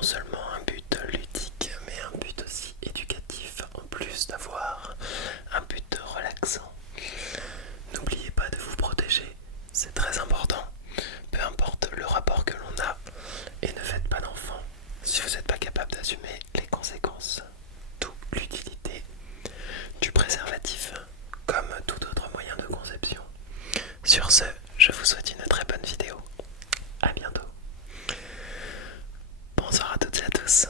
non seulement un but ludique, mais un but aussi éducatif, en plus d'avoir un but relaxant. N'oubliez pas de vous protéger, c'est très important, peu importe le rapport que l'on a, et ne faites pas d'enfants si vous n'êtes pas capable d'assumer les conséquences. D'où l'utilité du préservatif, comme tout autre moyen de conception. Sur ce, je vous souhaite une très bonne vidéo. A bientôt. Bonsoir à toutes et à tous.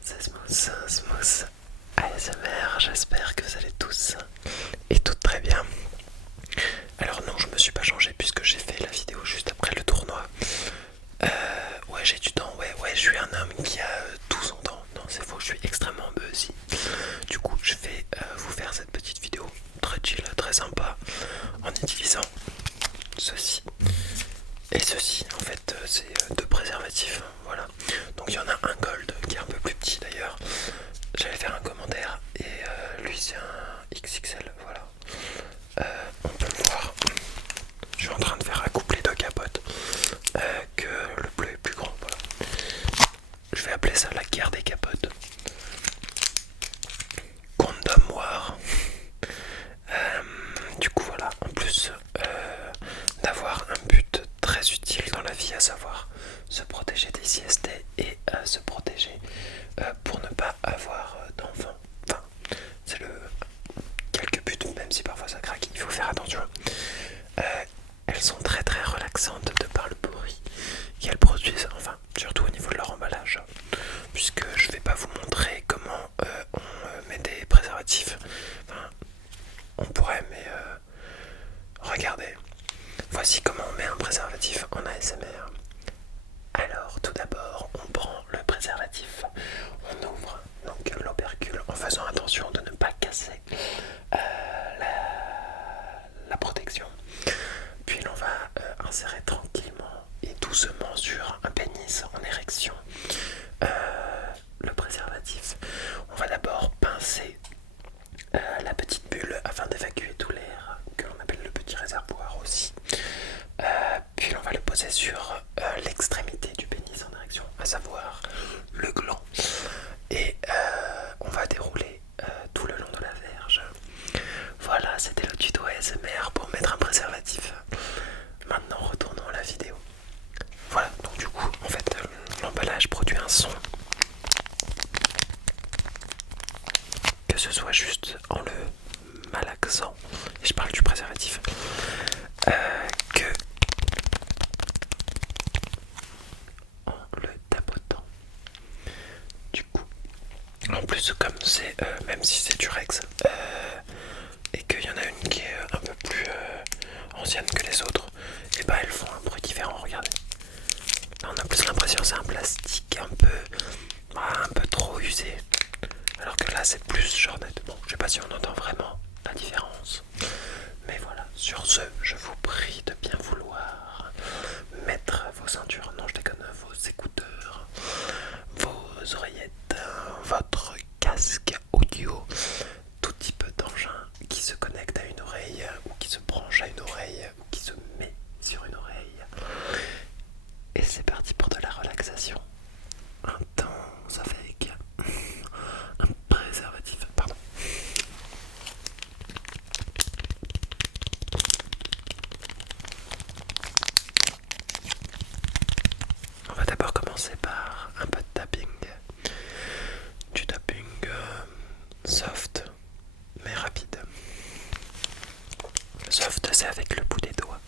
C'est Smooth ASMR. J'espère que vous allez tous et toutes très bien. Alors non, je me suis pas changé puisque j'ai fait la vidéo juste après le tournoi. Ouais, j'ai du temps. Ouais, je suis un homme qui a 12 ans. Non, c'est faux, je suis extrêmement busy. Du coup, je vais vous faire cette petite vidéo très chill, très sympa, en utilisant ceci et ceci. En fait, c'est deux préservatifs. Voilà. Donc il y en a un gold qui est un peu plus petit d'ailleurs. J'allais faire un commentaire et lui c'est un XXL. Voilà. On peut le voir. Je suis en train de faire accoupler deux capotes. Que le bleu est plus grand. Voilà. Je vais appeler ça la guerre des capotes. Condom War. Du coup voilà, en plus d'avoir un but très utile dans la vie, à savoir se protéger des IST et se protéger pour ne pas avoir d'enfants. Enfin, c'est le quelques buts, même si parfois ça craque, il faut faire attention. Elles sont très très relaxantes de par le bruit qu'elles produisent, enfin surtout au niveau de leur emballage, puisque je vais pas vous montrer comment on met des préservatifs. Enfin, on pourrait, mais regardez. Voici comment on met un préservatif en ASMR. Alors, tout d'abord, on prend le préservatif, on ouvre donc l'opercule en faisant attention de ne pas casser la protection. Puis l'on va insérer tranquillement et doucement sur un pénis en érection le préservatif. On va d'abord pincer la petite bulle afin d'évacuer tout l'air, que l'on appelle le petit réservoir aussi. Puis l'on va le poser sur l'extrémité du pénis en érection, à savoir le gland. Et on va dérouler tout le long de la verge. Voilà, c'était le tuto ASMR pour mettre un préservatif. Maintenant, retournons à la vidéo. Voilà, donc du coup, en fait, l'emballage produit un son. Que ce soit juste en le malaxant, et je parle du préservatif, que en le tapotant. Du coup, en plus, comme c'est, même si c'est du Rex, et qu'il y en a une qui est un peu plus ancienne que les autres, et bah elles font un bruit différent, regardez. Là on a plus l'impression que c'est un plastique un peu trop usé, alors que là c'est plus genre net. Bon, je sais pas si on entend vraiment la différence, mais voilà. Sur ce, je vous prie de bien vouloir mettre vos ceintures, non je déconne, vos écouteurs, vos oreillettes, votre casque audio, tout type d'engin qui se connecte à une oreille ou qui se branche à une oreille ou qui se met sur une oreille. Et c'est parti pour de la relaxation intense avec un préservatif. Pardon. On va d'abord commencer par un peu de tapping. Du tapping soft mais rapide. Soft, c'est avec le bout des doigts.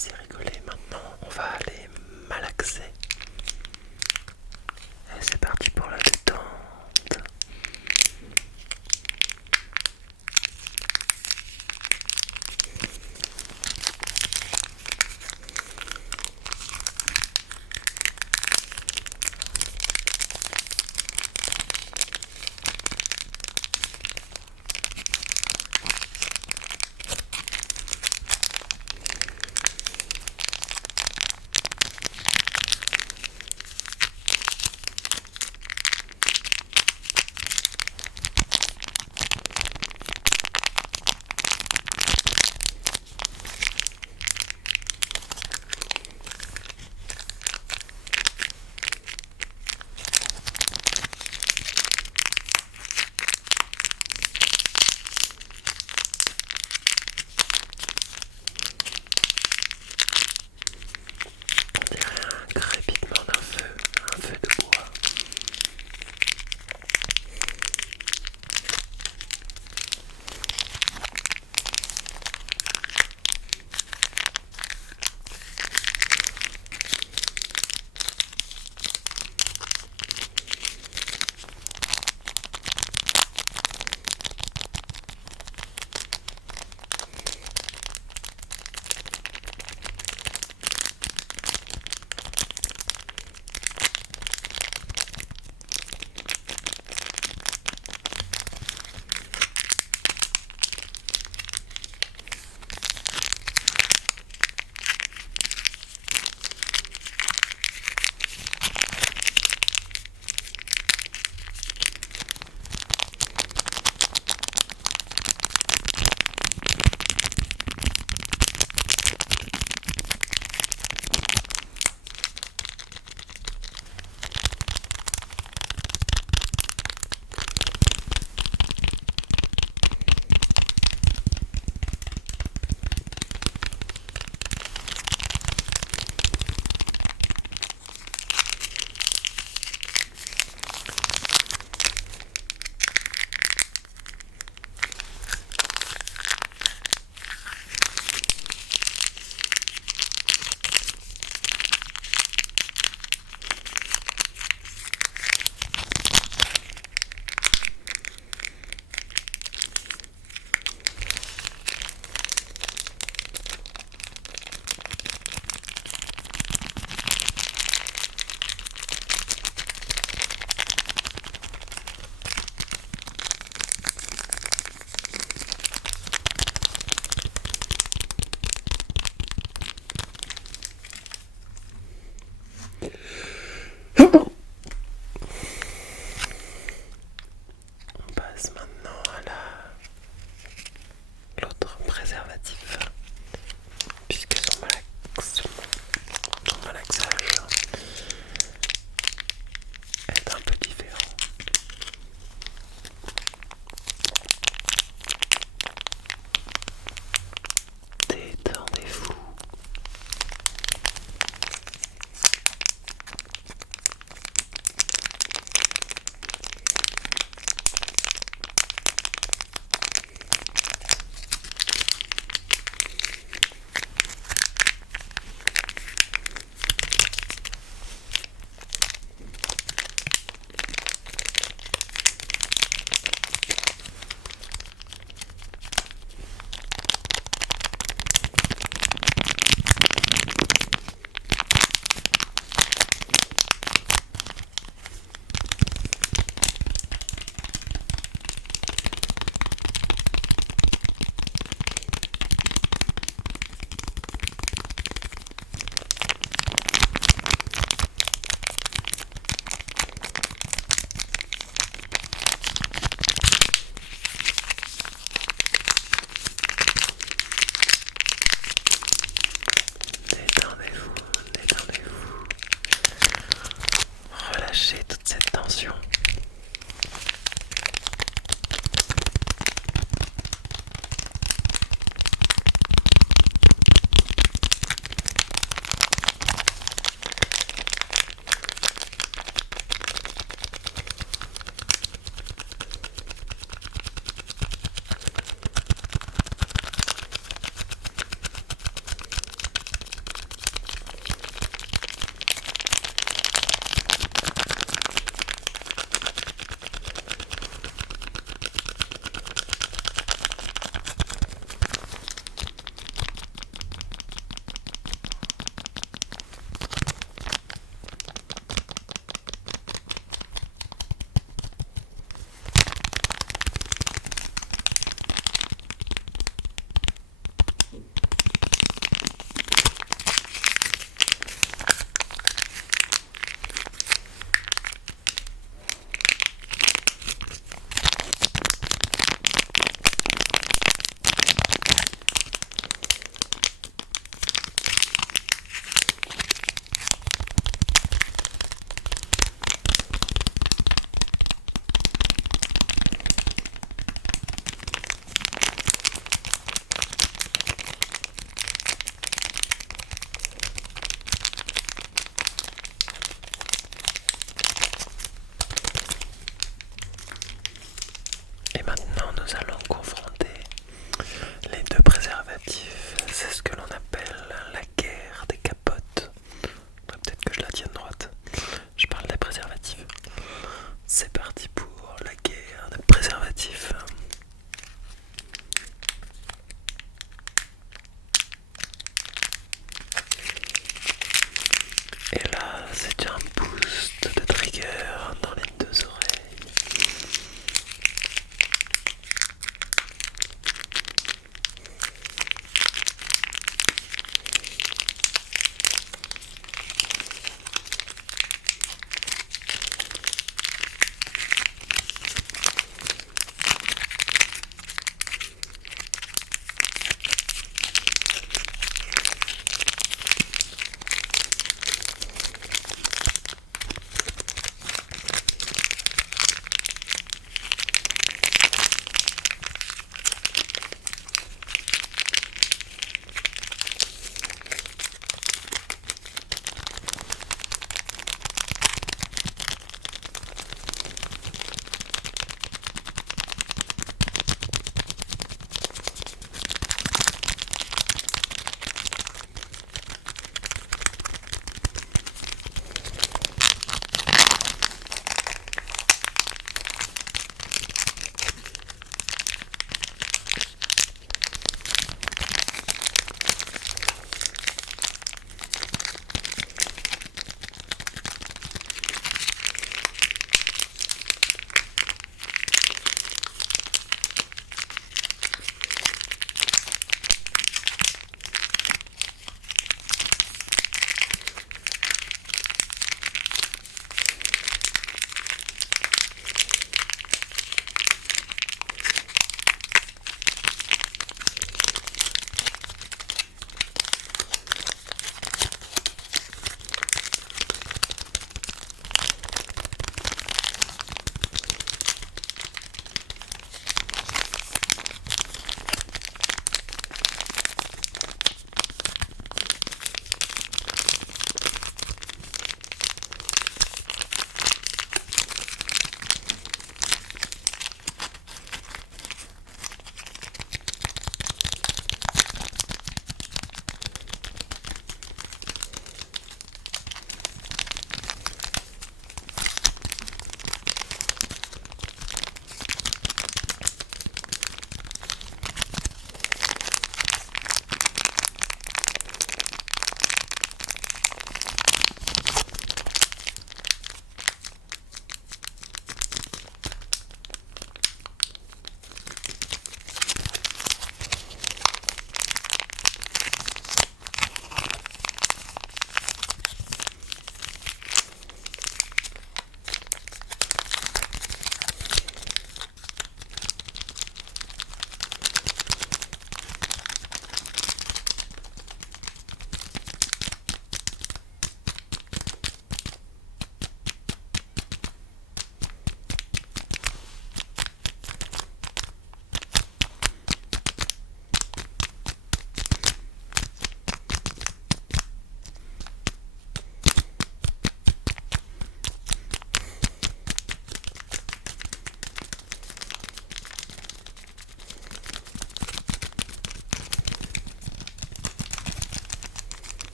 assez rigolé. Maintenant, on va aller malaxer. Et c'est parti pour la détente.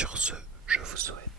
sur ce, je vous souhaite